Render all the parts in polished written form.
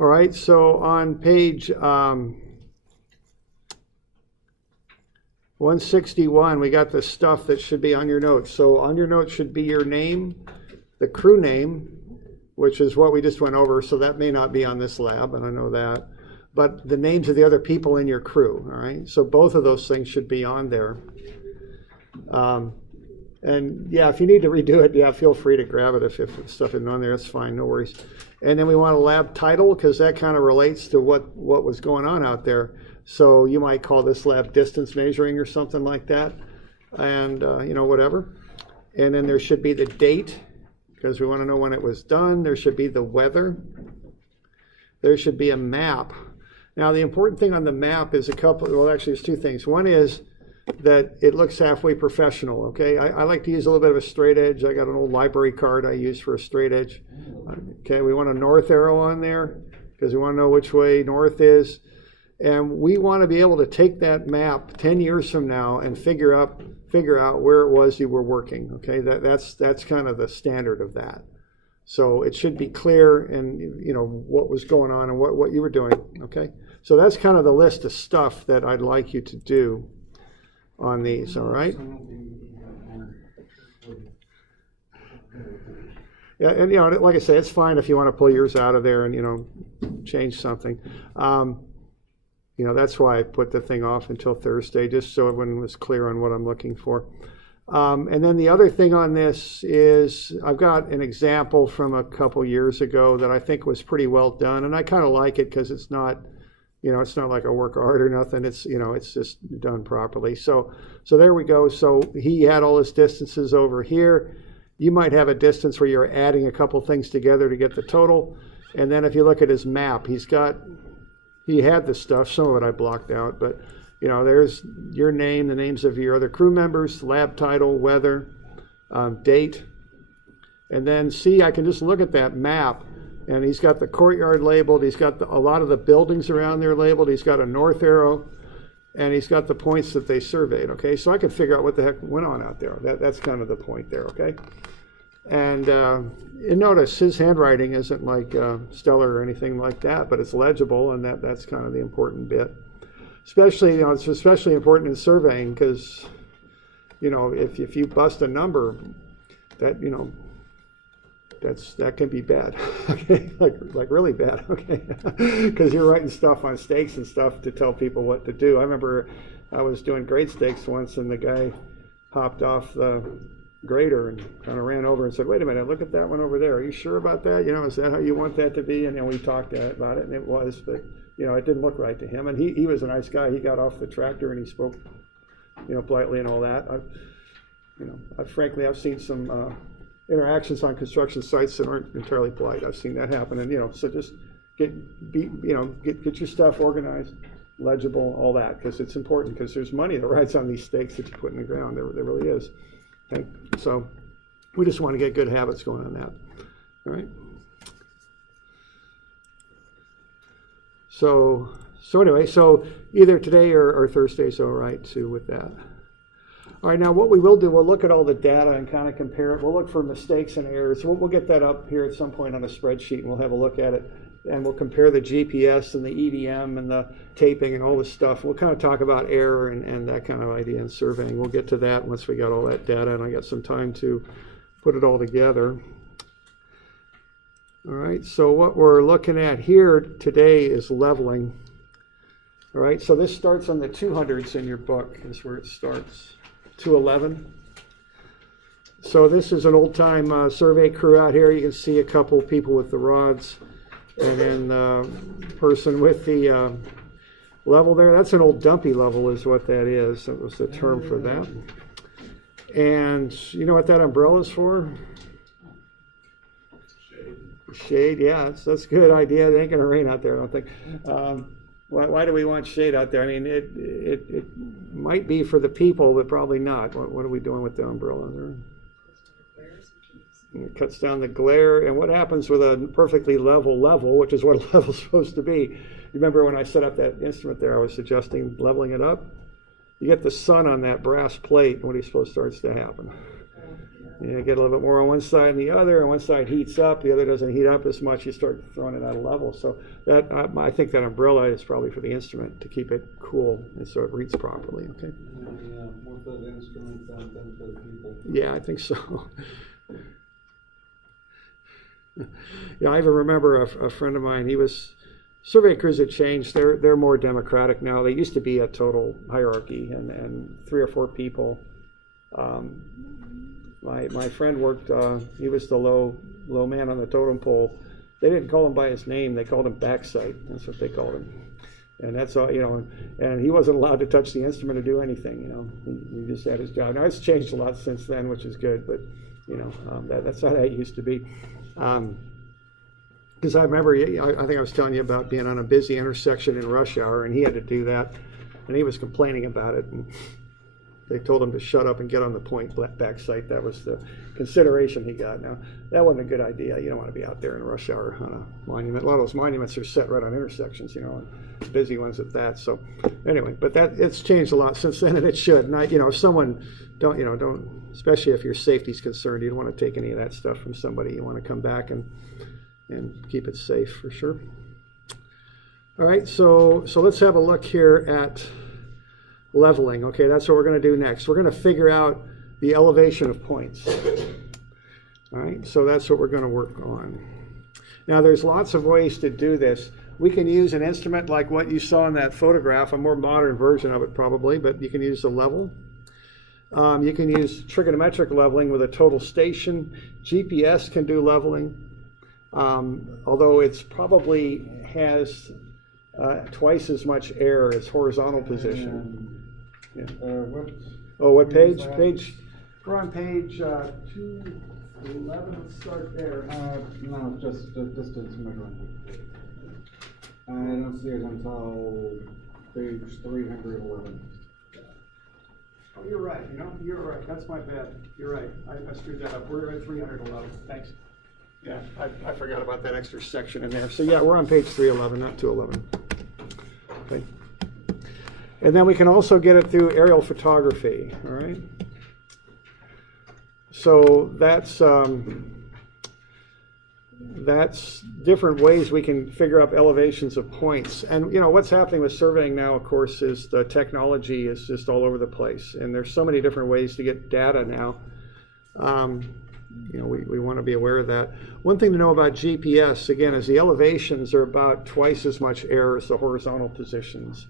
All right, so on page 161, we got the stuff that should be on your notes. So on your notes should be your name, the crew name, which is what we just went over, so that may not be on this lab, and I know that. But the names of the other people in your crew, all right? So both of those things should be on there. And yeah, if you need to redo it, yeah, feel free to grab it if stuff isn't on there. That's fine, no worries. And then we want a lab title because that kind of relates to what was going on out there. So you might call this lab distance measuring or something like that, and you know, whatever. And then there should be the date because we want to know when it was done. There should be the weather. There should be a map. Now the important thing on the map is well, actually there's two things. One is that it looks halfway professional, okay? I like to use a little bit of a straight edge. I got an old library card I use for a straight edge. Okay, we want a north arrow on there because we want to know which way north is. And we want to be able to take that map 10 years from now and figure out where it was you were working, okay? That's kind of the standard of that. So it should be clear and you know what was going on and what you were doing, okay? So that's kind of the list of stuff that I'd like you to do on these, all right? Yeah, and you know, like I say, it's fine if you want to pull yours out of there and you know, change something. You know, that's why I put the thing off until Thursday, just so everyone was clear on what I'm looking for. And then the other thing on this is I've got an example from a couple years ago that I think was pretty well done, and I kind of like it because it's not, you know, it's not like a work of art or nothing. It's, you know, it's just done properly. So there we go. So he had all his distances over here. You might have a distance where you're adding a couple things together to get the total. And then if you look at his map, he had the stuff. Some of it I blocked out, but you know, there's your name, the names of your other crew members, lab title, weather, date. And then see, I can just look at that map. And he's got the courtyard labeled. He's got a lot of the buildings around there labeled. He's got a north arrow, and he's got the points that they surveyed. Okay, so I could figure out what the heck went on out there. That's kind of the point there. Okay, and notice his handwriting isn't like stellar or anything like that, but it's legible, and that's kind of the important bit. Especially, you know, it's especially important in surveying because, you know, if you bust a number, that, you know, that can be bad, okay, like really bad, okay, because you're writing stuff on stakes and stuff to tell people what to do. I remember I was doing grade stakes once, and the guy hopped off the grader and kind of ran over and said, "Wait a minute, look at that one over there. Are you sure about that? You know, is that how you want that to be?" And then we talked about it, and it was, but you know, it didn't look right to him. And he was a nice guy. He got off the tractor and he spoke, you know, politely and all that. Frankly, I've seen some interactions on construction sites that aren't entirely polite. I've seen that happen, and you know, so just get your stuff organized, legible, all that, because it's important. Because there's money that rides on these stakes that you put in the ground. There really is. Okay, so we just want to get good habits going on that. All right. So anyway, so either today or Thursday's all right too with that. All right, now what we will do, we'll look at all the data and kind of compare it. We'll look for mistakes and errors. We'll get that up here at some point on a spreadsheet, and we'll have a look at it. And we'll compare the GPS and the EDM and the taping and all this stuff. We'll kind of talk about error and that kind of idea in surveying. We'll get to that once we got all that data, and I got some time to put it all together. All right, so what we're looking at here today is leveling. All right, so this starts on the 200s in your book, is where it starts. 211. So this is an old-time survey crew out here. You can see a couple people with the rods, and then the person with the level there. That's an old dumpy level is what that is. That was the term for that. And you know what that umbrella is for? Shade, yeah, that's a good idea. It ain't going to rain out there, I don't think. Why do we want shade out there? I mean, it might be for the people, but probably not. What are we doing with the umbrella there? It cuts down the glare. And what happens with a perfectly level, which is what a level's supposed to be? Remember when I set up that instrument there, I was suggesting leveling it up? You get the sun on that brass plate, what do you suppose starts to happen? You get a little bit more on one side than the other, and one side heats up, the other doesn't heat up as much, you start throwing it out of level. So that I think that umbrella is probably for the instrument to keep it cool and so it reads properly. Okay. Yeah, more for the instrument than for the people. Yeah, I think so. Yeah, I even remember a friend of mine. He was survey crews have changed. They're more democratic now. They used to be a total hierarchy and 3 or 4 people. My friend worked. He was the low man on the totem pole. They didn't call him by his name. They called him backside. That's what they called him. And that's all, and he wasn't allowed to touch the instrument or do anything, he just had his job. Now it's changed a lot since then, which is good, but that's how that used to be. Because I remember, I think I was telling you about being on a busy intersection in rush hour, and he had to do that, and he was complaining about it, and they told him to shut up and get on the point back sight. That was the consideration he got. Now, that wasn't a good idea. You don't want to be out there in rush hour on a monument. A lot of those monuments are set right on intersections, and busy ones at that. So anyway, but it's changed a lot since then, and it should. And if someone don't, especially if your safety's concerned, you don't want to take any of that stuff from somebody. You want to come back and keep it safe for sure. All right, so let's have a look here at leveling. Okay, that's what we're going to do next. We're going to figure out the elevation of points. All right, so that's what we're going to work on. Now, there's lots of ways to do this. We can use an instrument like what you saw in that photograph, a more modern version of it probably, but you can use a level. You can use trigonometric leveling with a total station. GPS can do leveling, although it's probably has twice as much error as horizontal position. Yeah. What page? We're on page 211. Let's start there. No, just distance measurement. I don't see it until page 311. Oh, you're right. You're right. That's my bad. You're right. I screwed that up. We're at 311. Thanks. Yeah, I forgot about that extra section in there. So yeah, we're on page 311, not 211. Okay. And then we can also get it through aerial photography. All right. So that's different ways we can figure out elevations of points. And what's happening with surveying now, of course, is the technology is just all over the place, and there's so many different ways to get data now. We want to be aware of that. One thing to know about GPS, again, is the elevations are about twice as much error as the horizontal positions.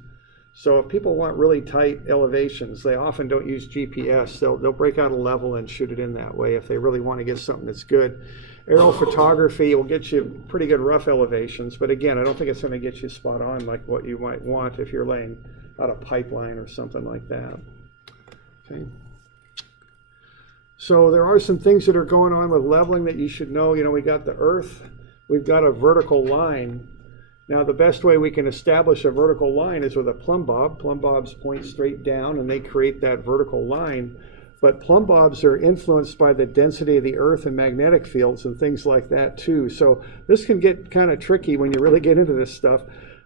So if people want really tight elevations, they often don't use GPS. They'll break out a level and shoot it in that way if they really want to get something that's good. Aerial photography will get you pretty good rough elevations, but again, I don't think it's going to get you spot on like what you might want if you're laying out a pipeline or something like that. Okay. So there are some things that are going on with leveling that you should know. We got the earth, we've got a vertical line. Now the best way we can establish a vertical line is with a plumb bob. Plumb bobs point straight down and they create that vertical line. But plumb bobs are influenced by the density of the earth and magnetic fields and things like that too. So this can get kind of tricky when you really get into this stuff.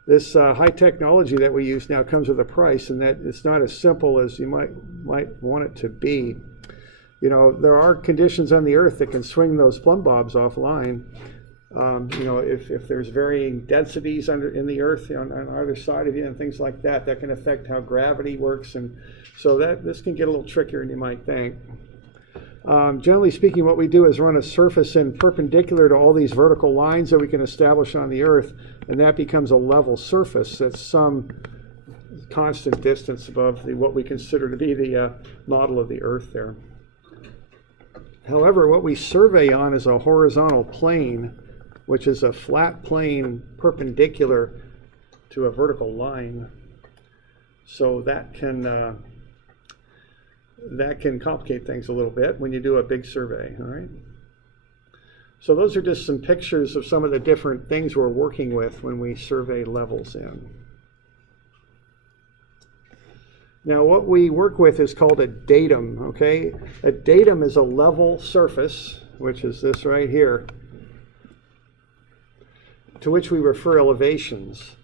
This high technology that we use now comes with a price, and that it's not as simple as you might want it to be. There are conditions on the earth that can swing those plumb bobs offline. If there's varying densities in the earth on either side of you and things like that, that can affect how gravity works, and so this can get a little trickier than you might think. Generally speaking, what we do is run a surface in perpendicular to all these vertical lines that we can establish on the earth, and that becomes a level surface that's some constant distance above what we consider to be the model of the earth there. However, what we survey on is a horizontal plane, which is a flat plane perpendicular to a vertical line. So that can complicate things a little bit when you do a big survey, all right? So those are just some pictures of some of the different things we're working with when we survey levels in. Now what we work with is called a datum, okay? A datum is a level surface, which is this right here, to which we refer elevations.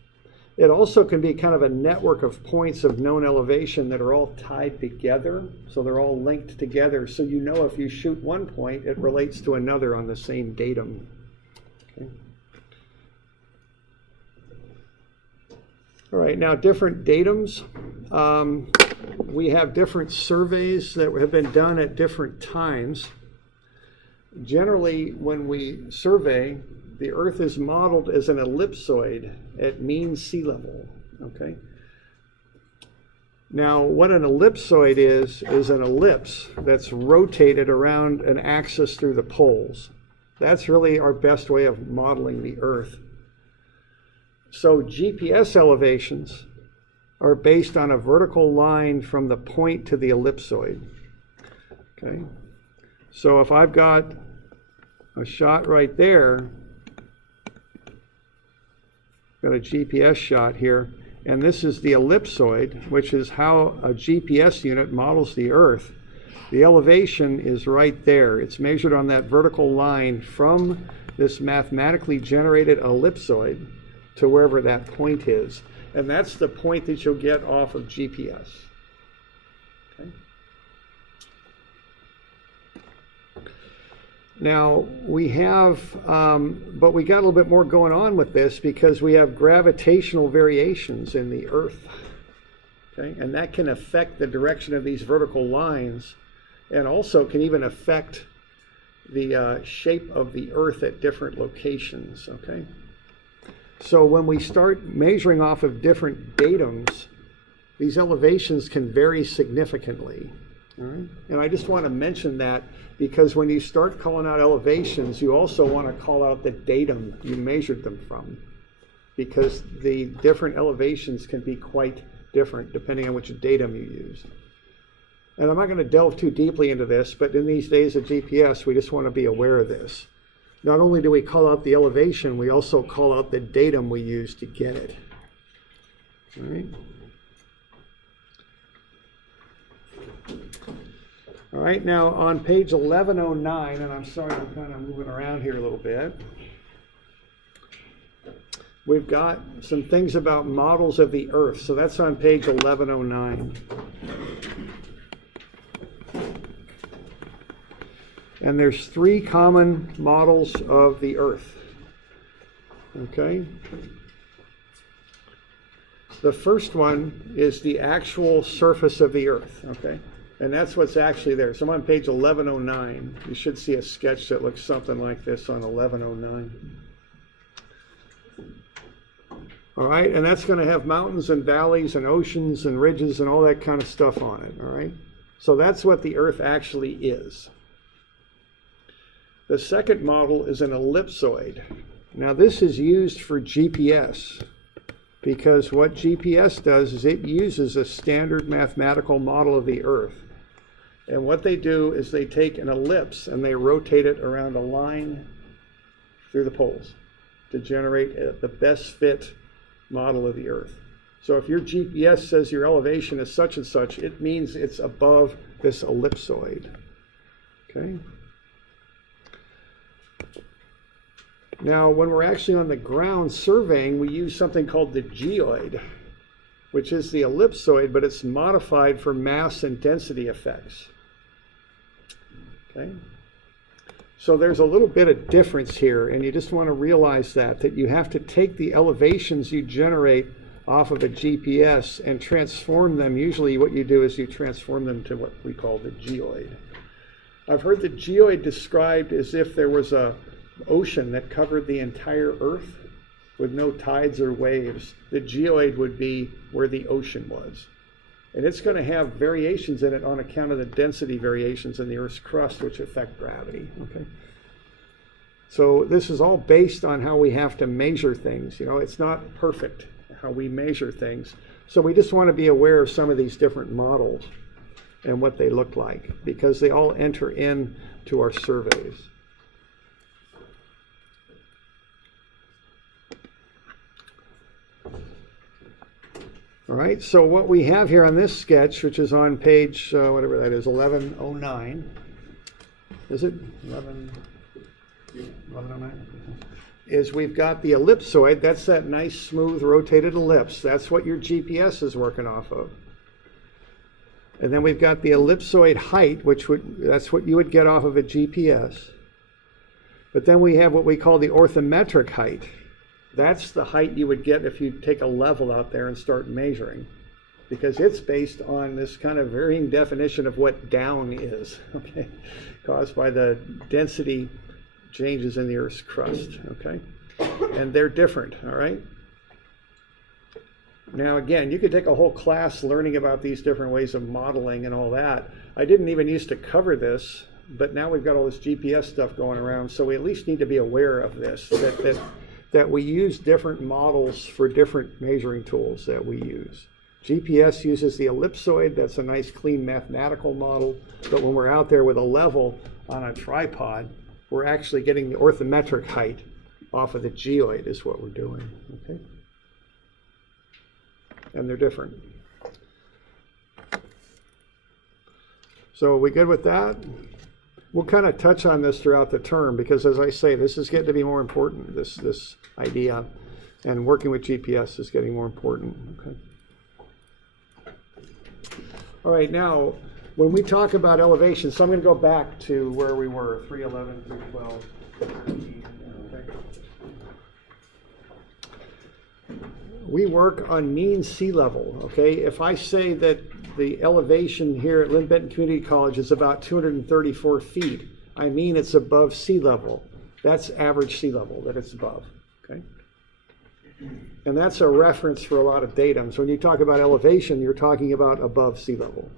It also can be kind of a network of points of known elevation that are all tied together, so they're all linked together, so you know if you shoot one point, it relates to another on the same datum. Okay. All right, now different datums. We have different surveys that have been done at different times. Generally, when we survey, the Earth is modeled as an ellipsoid at mean sea level, okay? Now, what an ellipsoid is an ellipse that's rotated around an axis through the poles. That's really our best way of modeling the Earth. So GPS elevations are based on a vertical line from the point to the ellipsoid, okay? So if I've got a shot right there, got a GPS shot here, and this is the ellipsoid, which is how a GPS unit models the Earth. The elevation is right there. It's measured on that vertical line from this mathematically generated ellipsoid to wherever that point is. And that's the point that you'll get off of GPS. Okay. Now, we have, but we got a little bit more going on with this because we have gravitational variations in the Earth. Okay? And that can affect the direction of these vertical lines and also can even affect the shape of the Earth at different locations. Okay? So when we start measuring off of different datums, these elevations can vary significantly. All right? And I just want to mention that because when you start calling out elevations, you also want to call out the datum you measured them from, because the different elevations can be quite different depending on which datum you use. And I'm not going to delve too deeply into this, but in these days of GPS, we just want to be aware of this. Not only do we call out the elevation, we also call out the datum we use to get it. All right? All right, now on page 1109, and I'm sorry I'm kind of moving around here a little bit, we've got some things about models of the Earth. So that's on page 1109. And there's 3 common models of the Earth. Okay? The first one is the actual surface of the Earth. Okay? And that's what's actually there. So I'm on page 1109. You should see a sketch that looks something like this on 1109. All right, and that's going to have mountains and valleys and oceans and ridges and all that kind of stuff on it. All right, so that's what the Earth actually is. The second model is an ellipsoid. Now this is used for GPS because what GPS does is it uses a standard mathematical model of the Earth. And what they do is they take an ellipse and they rotate it around a line through the poles to generate the best fit model of the Earth. So if your GPS says your elevation is such and such, it means it's above this ellipsoid. Okay? Now, when we're actually on the ground surveying, we use something called the geoid, which is the ellipsoid, but it's modified for mass and density effects. Okay? So there's a little bit of difference here, and you just want to realize that you have to take the elevations you generate off of a GPS and transform them. Usually what you do is you transform them to what we call the geoid. I've heard the geoid described as if there was a ocean that covered the entire Earth with no tides or waves. The geoid would be where the ocean was. And it's going to have variations in it on account of the density variations in the Earth's crust, which affect gravity. Okay? So this is all based on how we have to measure things. You know, it's not perfect how we measure things. So we just want to be aware of some of these different models and what they look like, because they all enter into our surveys. All right, so what we have here on this sketch, which is on page, whatever that is, 1109. Is it? 1109? is we've got the ellipsoid. That's that nice, smooth, rotated ellipse. That's what your GPS is working off of. And then we've got the ellipsoid height, that's what you would get off of a GPS. But then we have what we call the orthometric height. That's the height you would get if you take a level out there and start measuring, because it's based on this kind of varying definition of what down is, okay, caused by the density changes in the Earth's crust, okay? And they're different, all right? Now, again, you could take a whole class learning about these different ways of modeling and all that. I didn't even used to cover this, but now we've got all this GPS stuff going around, so we at least need to be aware of this, that we use different models for different measuring tools that we use. GPS uses the ellipsoid. That's a nice, clean mathematical model, but when we're out there with a level on a tripod, we're actually getting the orthometric height off of the geoid is what we're doing, okay? And they're different. So are we good with that? We'll kind of touch on this throughout the term because, as I say, this is getting to be more important, this idea. And working with GPS is getting more important, okay? All right, now, when we talk about elevation, so I'm going to go back to where we were, 311, 312, 13, okay? We work on mean sea level, okay? If I say that the elevation here at Lynn Benton Community College is about 234 feet, I mean it's above sea level. That's average sea level that it's above, okay? And that's a reference for a lot of datums. When you talk about elevation, you're talking about above sea level.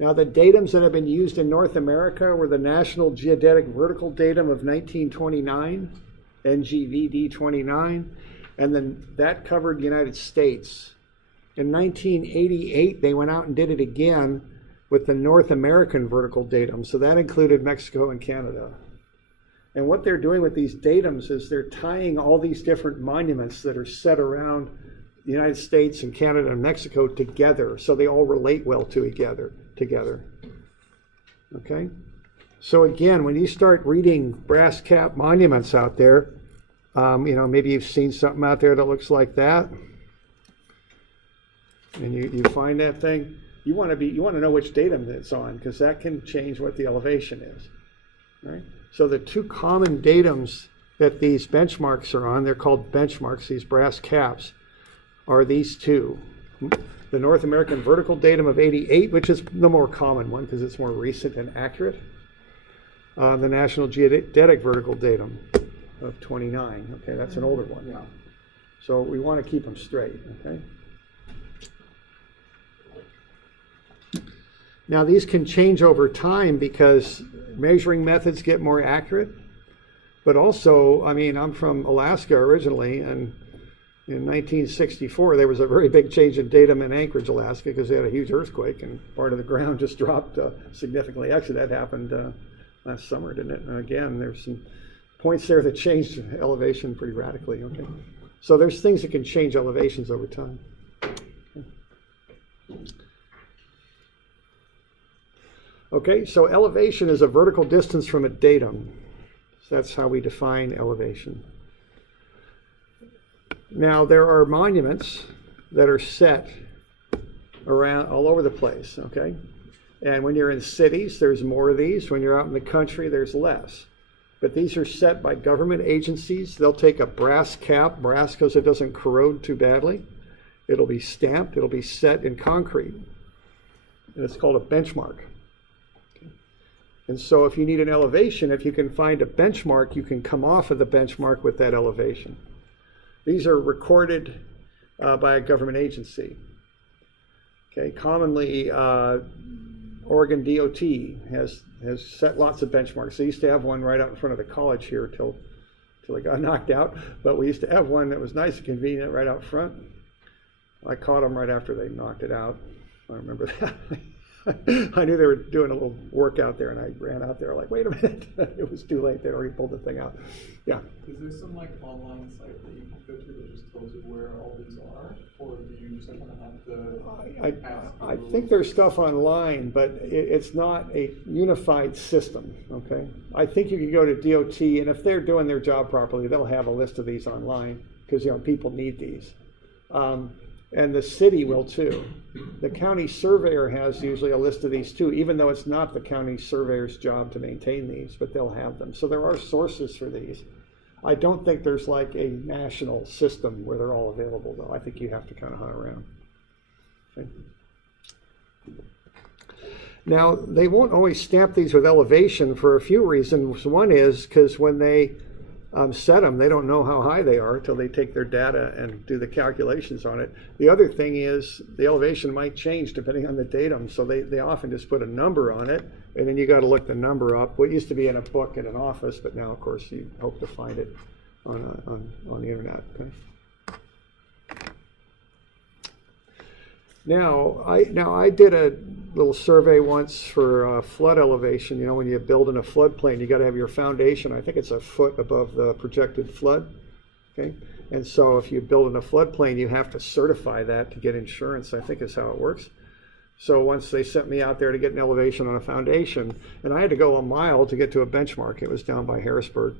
Now, the datums that have been used in North America were the National Geodetic Vertical Datum of 1929, NGVD 29, and then that covered the United States. In 1988, they went out and did it again with the North American Vertical Datum, so that included Mexico and Canada. And what they're doing with these datums is they're tying all these different monuments that are set around the United States and Canada and Mexico together, so they all relate well to each other together. Okay? So again, when you start reading brass cap monuments out there, maybe you've seen something out there that looks like that, and you find that thing, you want to know which datum it's on, because that can change what the elevation is. Right? So the two common datums that these benchmarks are on, they're called benchmarks, these brass caps, are these two. The North American Vertical Datum of 88, which is the more common one because it's more recent and accurate. The National Geodetic Vertical Datum of 29. Okay, that's an older one now. So we want to keep them straight, okay? Now these can change over time because measuring methods get more accurate, but also, I'm from Alaska originally, and in 1964 there was a very big change in datum in Anchorage, Alaska, because they had a huge earthquake and part of the ground just dropped significantly. Actually, that happened last summer, didn't it? And again, there's some points there that changed elevation pretty radically, okay? So there's things that can change elevations over time. Okay, so elevation is a vertical distance from a datum. So that's how we define elevation. Now, there are monuments that are set around all over the place, okay? And when you're in cities, there's more of these. When you're out in the country, there's less. But these are set by government agencies. They'll take a brass cap, brass because it doesn't corrode too badly. It'll be stamped, it'll be set in concrete. And it's called a benchmark. And so if you need an elevation, if you can find a benchmark, you can come off of the benchmark with that elevation. These are recorded by a government agency. Okay, commonly, Oregon DOT has set lots of benchmarks. They used to have one right out in front of the college here till it got knocked out, but we used to have one that was nice and convenient right out front. I caught them right after they knocked it out. I remember that. I knew they were doing a little work out there, and I ran out there like, wait a minute. It was too late. They'd already pulled the thing out. Yeah. Is there some like online site that you can go to that just tells you where all these are, or do you just kind of have to ask? I think there's stuff online, but it's not a unified system, okay? I think you can go to DOT, and if they're doing their job properly, they'll have a list of these online, because, you know, people need these. And the city will too. The county surveyor has usually a list of these too, even though it's not the county surveyor's job to maintain these, but they'll have them. So there are sources for these. I don't think there's like a national system where they're all available, though. I think you have to kind of hunt around. Okay. Now, they won't always stamp these with elevation for a few reasons. One is because when they set them, they don't know how high they are until they take their data and do the calculations on it. The other thing is the elevation might change depending on the datum, so they often just put a number on it, and then you got to look the number up. What used to be in a book in an office, but now, of course, you hope to find it on the internet. Okay. Now I did a little survey once for flood elevation. You know, when you build in a floodplain, you got to have your foundation, I think it's a foot above the projected flood. Okay, and so if you build in a floodplain, you have to certify that to get insurance, I think is how it works. So once they sent me out there to get an elevation on a foundation, and I had to go a mile to get to a benchmark. It was down by Harrisburg.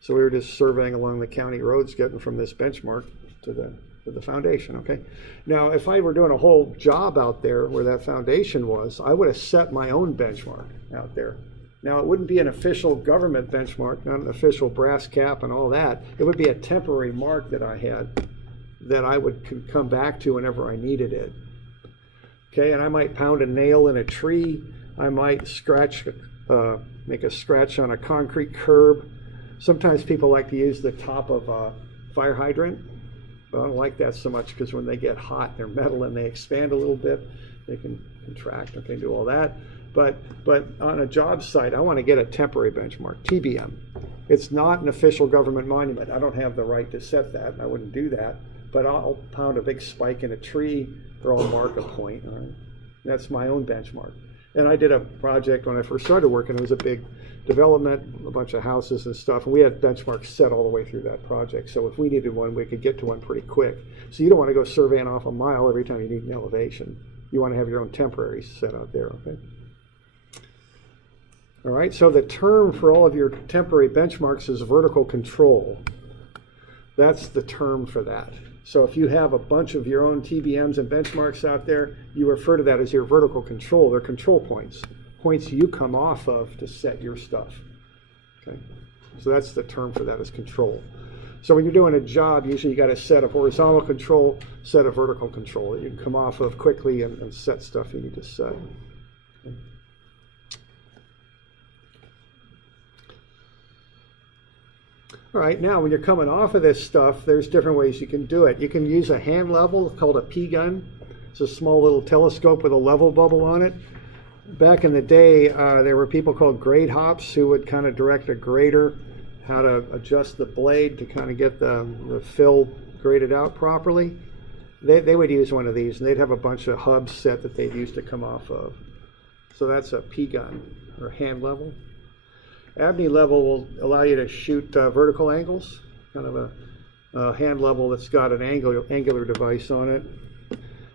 So we were just surveying along the county roads, getting from this benchmark to the foundation, okay? Now, if I were doing a whole job out there where that foundation was, I would have set my own benchmark out there. Now, it wouldn't be an official government benchmark, not an official brass cap and all that. It would be a temporary mark that I had that I would come back to whenever I needed it. Okay, and I might pound a nail in a tree. I might make a scratch on a concrete curb. Sometimes people like to use the top of a fire hydrant. But I don't like that so much because when they get hot, they're metal and they expand a little bit. They can contract, okay, do all that. But on a job site, I want to get a temporary benchmark, TBM. It's not an official government monument. I don't have the right to set that, and I wouldn't do that. But I'll pound a big spike in a tree, or I'll mark a point. All right? That's my own benchmark. And I did a project when I first started working. It was a big development, a bunch of houses and stuff, and we had benchmarks set all the way through that project. So if we needed one, we could get to one pretty quick. So you don't want to go surveying off a mile every time you need an elevation. You want to have your own temporaries set out there, okay? All right, so the term for all of your temporary benchmarks is vertical control. That's the term for that. So if you have a bunch of your own TBMs and benchmarks out there, you refer to that as your vertical control. They're control points, points you come off of to set your stuff. Okay, so that's the term for that, is control. So when you're doing a job, usually you got a set of horizontal control, set of vertical control that you can come off of quickly and set stuff you need to set. Okay. All right, now when you're coming off of this stuff, there's different ways you can do it. You can use a hand level called a P-gun. It's a small little telescope with a level bubble on it. Back in the day, there were people called grade hops who would kind of direct a grader how to adjust the blade to kind of get the fill graded out properly. They would use one of these, and they'd have a bunch of hubs set that they'd use to come off of. So that's a P-gun, or hand level. Abney level will allow you to shoot vertical angles, kind of a hand level that's got an angular device on it.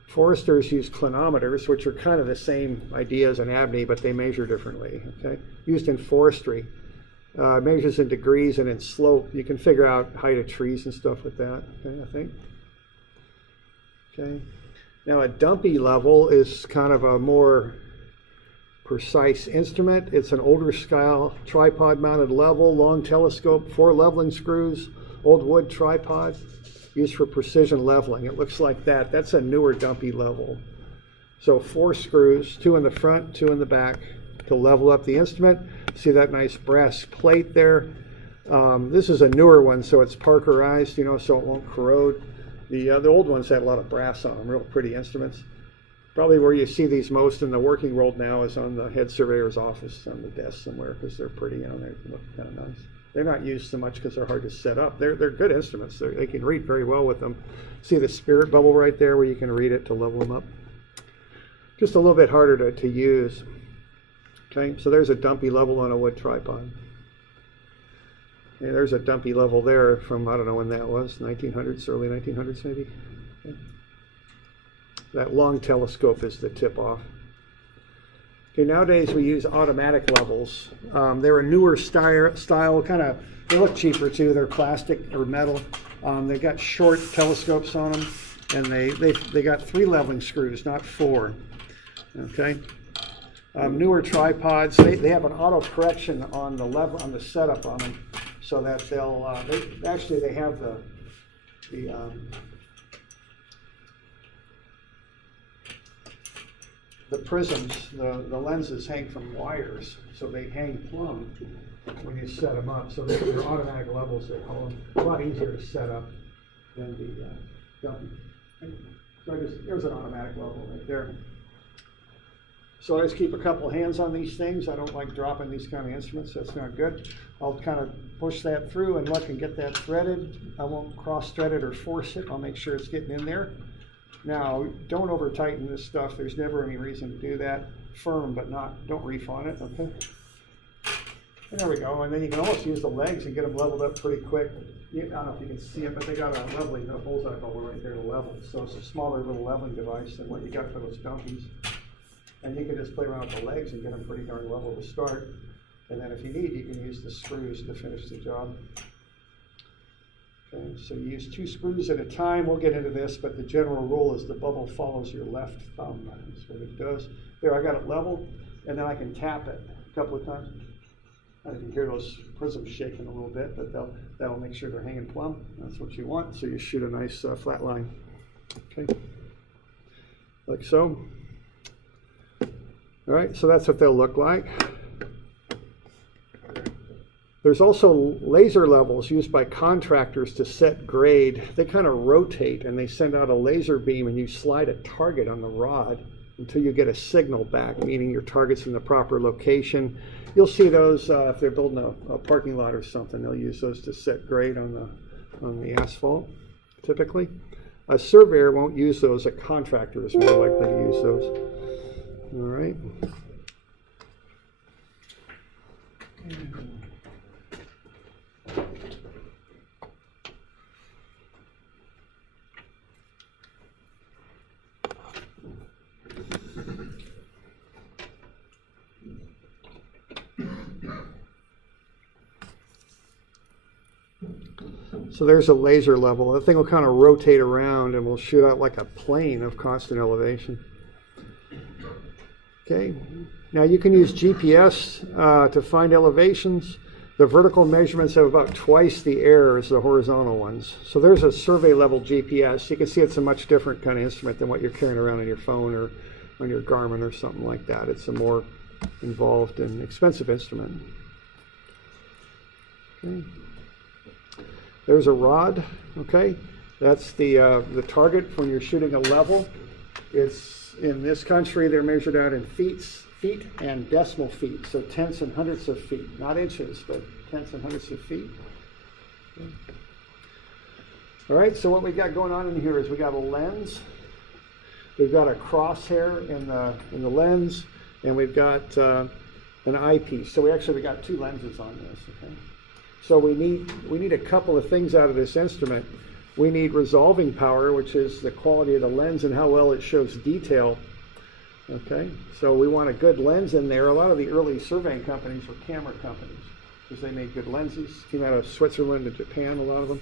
Foresters use clinometers, which are kind of the same idea as an Abney, but they measure differently, okay? Used in forestry. It measures in degrees and in slope. You can figure out height of trees and stuff with that, okay, I think. Okay. Now a dumpy level is kind of a more precise instrument. It's an older style tripod mounted level, long telescope, 4 leveling screws, old wood tripod, used for precision leveling. It looks like that. That's a newer dumpy level. So 4 screws, 2 in the front, 2 in the back to level up the instrument. See that nice brass plate there? This is a newer one, so it's Parkerized, you know, so it won't corrode. The old ones had a lot of brass on them, real pretty instruments. Probably where you see these most in the working world now is on the head surveyor's office on the desk somewhere, because they're pretty, you know, they look kind of nice. They're not used so much because they're hard to set up. They're good instruments. They can read very well with them. See the spirit bubble right there where you can read it to level them up. just a little bit harder to use. Okay, so there's a dumpy level on a wood tripod. Yeah, there's a dumpy level there from, I don't know when that was, 1900s, early 1900s maybe. Okay. That long telescope is the tip off. Okay, nowadays we use automatic levels. They're a newer style, kind of, they look cheaper too. They're plastic or metal. They've got short telescopes on them, and they got 3 leveling screws, not 4. Okay. Newer tripods, they have an auto correction on the level on the setup on them, so that they have the prisms, the lenses hang from wires, so they hang plumb when you set them up. So they're automatic levels, they call them. A lot easier to set up than the dummy. So there's an automatic level right there. So I just keep a couple hands on these things. I don't like dropping these kind of instruments. That's not good. I'll kind of push that through and look and get that threaded. I won't cross thread it or force it. I'll make sure it's getting in there. Now, don't over tighten this stuff. There's never any reason to do that. Firm, but don't reef on it, okay? And there we go. And then you can almost use the legs and get them leveled up pretty quick. I don't know if you can see it, but they got a leveling bullseye bubble right there to level. So it's a smaller little leveling device than what you got for those dumpies. And you can just play around with the legs and get them pretty darn level to start. And then if you need, you can use the screws to finish the job. Okay, so you use 2 screws at a time. We'll get into this, but the general rule is the bubble follows your left thumb. That's what it does. There, I got it leveled, and then I can tap it a couple of times. I can hear those prisms shaking a little bit, but that'll make sure they're hanging plumb. That's what you want, so you shoot a nice flat line. Okay, like so. All right, so that's what they'll look like. There's also laser levels used by contractors to set grade. They kind of rotate and they send out a laser beam, and you slide a target on the rod until you get a signal back, meaning your target's in the proper location. You'll see those if they're building a parking lot or something. They'll use those to set grade on the asphalt, typically. A surveyor won't use those. A contractor is more likely to use those. All right. So there's a laser level. The thing will kind of rotate around and will shoot out like a plane of constant elevation. Okay, now you can use GPS to find elevations. The vertical measurements have about twice the error as the horizontal ones. So there's a survey level GPS. You can see it's a much different kind of instrument than what you're carrying around on your phone or on your Garmin or something like that. It's a more involved and expensive instrument. Okay. There's a rod, okay? That's the target when you're shooting a level. It's, in this country, they're measured out in feet and decimal feet, so tenths and hundredths of feet, not inches, but tenths and hundredths of feet. Okay. All right, so what we got going on in here is we got a lens, we've got a crosshair in the lens, and we've got an eyepiece. So we got 2 lenses on this, okay? So we need a couple of things out of this instrument. We need resolving power, which is the quality of the lens and how well it shows detail. Okay, so we want a good lens in there. A lot of the early surveying companies were camera companies because they made good lenses. Came out of Switzerland and Japan, a lot of them.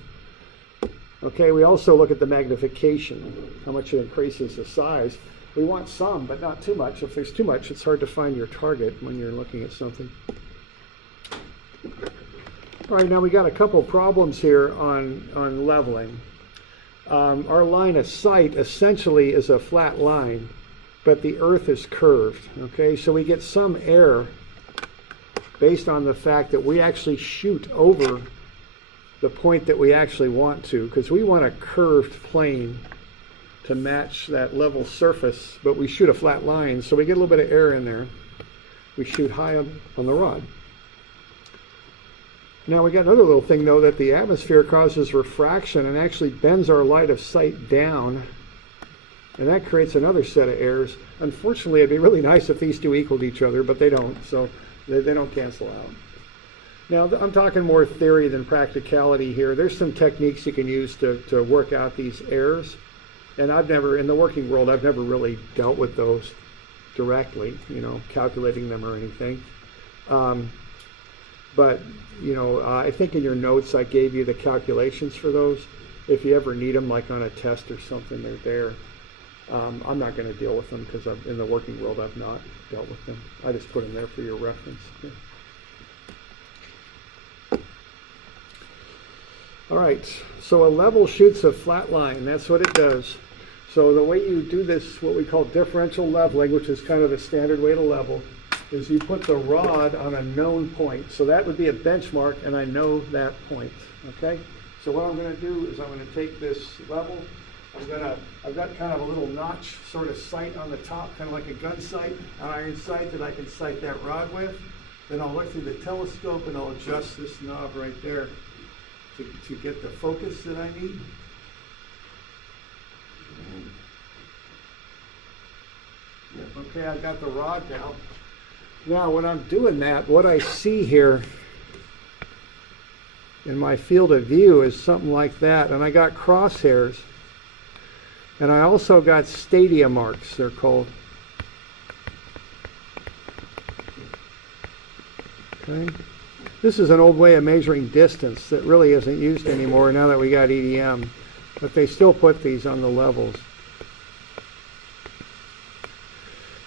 Okay, we also look at the magnification, how much it increases the size. We want some, but not too much. If there's too much, it's hard to find your target when you're looking at something. All right, now we got a couple problems here on leveling. Our line of sight essentially is a flat line, but the earth is curved, okay? So we get some error based on the fact that we actually shoot over the point that we actually want to, because we want a curved plane to match that level surface, but we shoot a flat line, so we get a little bit of error in there. We shoot high on the rod. Now we got another little thing though, that the atmosphere causes refraction and actually bends our line of sight down And that creates another set of errors. Unfortunately, it'd be really nice if these two equaled each other, but they don't, so they don't cancel out. Now, I'm talking more theory than practicality here. There's some techniques you can use to work out these errors. And I've never, in the working world, I've never really dealt with those directly, you know, calculating them or anything. But, you know, I think in your notes I gave you the calculations for those. If you ever need them, like on a test or something, they're there. I'm not going to deal with them because in the working world I've not dealt with them. I just put them there for your reference. Yeah. All right, so a level shoots a flat line. That's what it does. So the way you do this, what we call differential leveling, which is kind of the standard way to level, is you put the rod on a known point. So that would be a benchmark, and I know that point, okay? So what I'm going to do is I'm going to take this level. I've got kind of a little notch sort of sight on the top, kind of like a gun sight, an iron sight that I can sight that rod with. Then I'll look through the telescope and I'll adjust this knob right there to get the focus that I need. Okay, I've got the rod now. Now when I'm doing that, what I see here in my field of view is something like that, and I got crosshairs. And I also got stadia marks, they're called. Okay. This is an old way of measuring distance that really isn't used anymore now that we got EDM. But they still put these on the levels.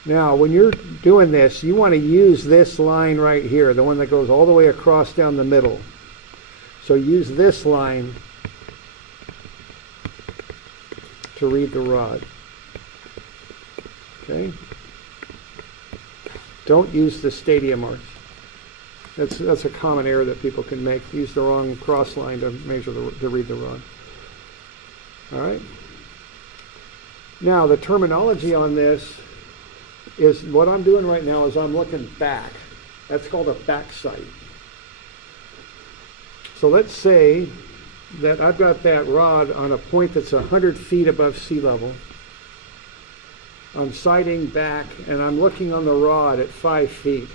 Now, when you're doing this, you want to use this line right here, the one that goes all the way across down the middle. So use this line to read the rod. Okay? Don't use the stadia marks. That's a common error that people can make. Use the wrong cross line to measure to read the rod. All right? Now, the terminology on this is what I'm doing right now is I'm looking back. That's called a back sight. So let's say that I've got that rod on a point that's 100 feet above sea level. I'm sighting back and I'm looking on the rod at 5 feet.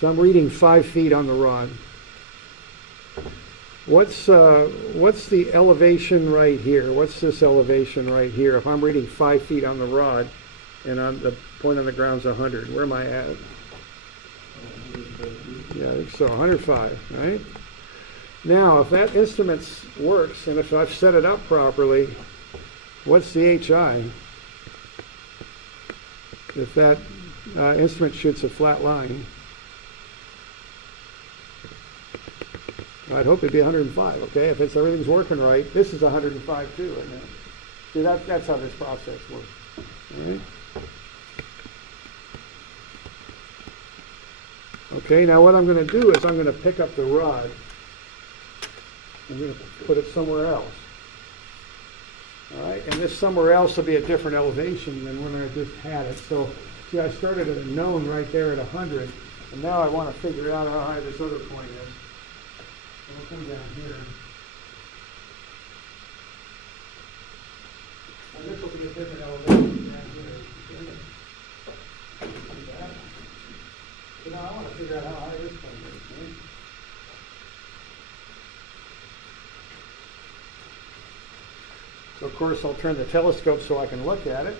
So I'm reading 5 feet on the rod. What's the elevation right here? What's this elevation right here? If I'm reading 5 feet on the rod and the point on the ground's 100, where am I at? Yeah, I think so, 105, right? Now, if that instrument works, and if I've set it up properly, what's the HI? If that instrument shoots a flat line, I'd hope it'd be 105, okay? If everything's working right, this is 105 too right now. See, that's how this process works, all right? Okay, now what I'm going to do is I'm going to pick up the rod. I'm going to put it somewhere else. All right, and this somewhere else will be a different elevation than when I just had it. So, see, I started at a known right there at 100, and now I want to figure out how high this other point is. So I'll come down here. And this will be a different elevation down here. See that? So now I want to figure out how high this point is. Right? So of course I'll turn the telescope so I can look at it.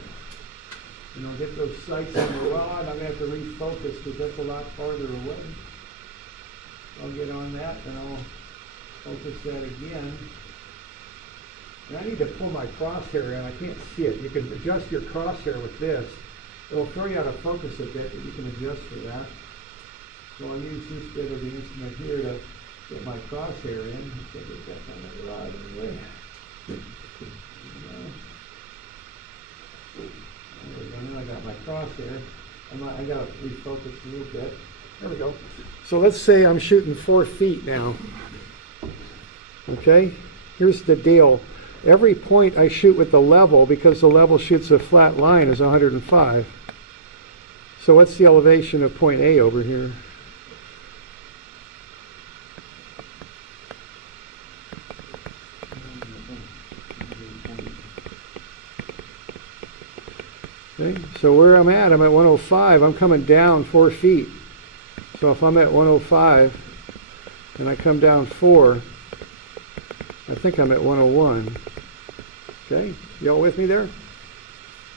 And I'll get those sights on the rod. I'm going to have to refocus because that's a lot farther away. I'll get on that and I'll focus that again. And I need to pull my crosshair in. I can't see it. You can adjust your crosshair with this. It'll throw you out of focus a bit, but you can adjust for that. So I'll use this bit of the instrument here to get my crosshair in. Get that on the rod anyway. Now I got my crosshair. I got to refocus a little bit. There we go. So let's say I'm shooting 4 feet now. Okay? Here's the deal. Every point I shoot with the level, because the level shoots a flat line, is 105. So what's the elevation of point A over here? Okay, so where I'm at 105, I'm coming down 4 feet. So if I'm at 105 and I come down 4, I think I'm at 101. Okay, y'all with me there?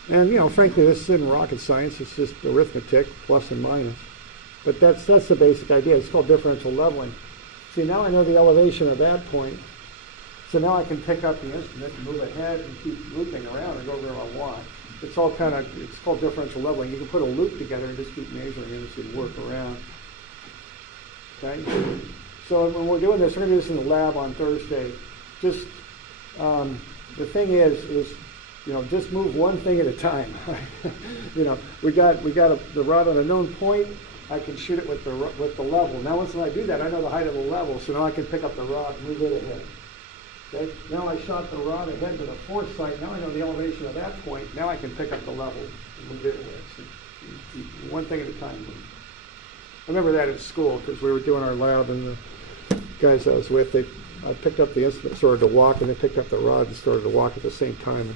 And you know, frankly, this isn't rocket science, it's just arithmetic, plus and minus. But that's the basic idea. It's called differential leveling. See, now I know the elevation of that point. So now I can pick up the instrument and move ahead and keep looping around and go where I want. It's all it's called differential leveling. You can put a loop together and just keep measuring it as you work around. Okay? So when we're doing this, we're going to do this in the lab on Thursday. Just, the thing is, you know, just move one thing at a time. You know, we got the rod on a known point. I can shoot it with the level. Now once I do that, I know the height of the level, so now I can pick up the rod and move it ahead. Okay? Now I shot the rod ahead to the fourth site. Now I know the elevation of that point. Now I can pick up the level and move it ahead. So one thing at a time. I remember that at school because we were doing our lab and the guys I was with, I picked up the instrument, started to walk, and they picked up the rod and started to walk at the same time.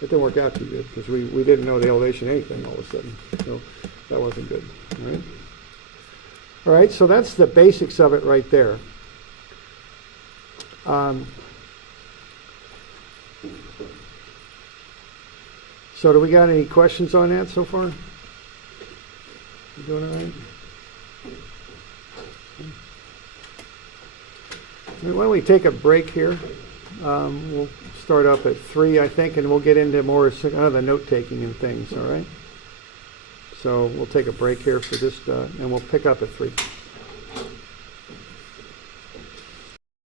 It didn't work out too good because we didn't know the elevation of anything all of a sudden. So that wasn't good. All right. All right, so that's the basics of it right there. So do we got any questions on that so far? You doing all right? Why don't we take a break here? We'll start up at 3, I think, and we'll get into more of the note-taking and things, all right? So we'll take a break here for this, and we'll pick up at 3.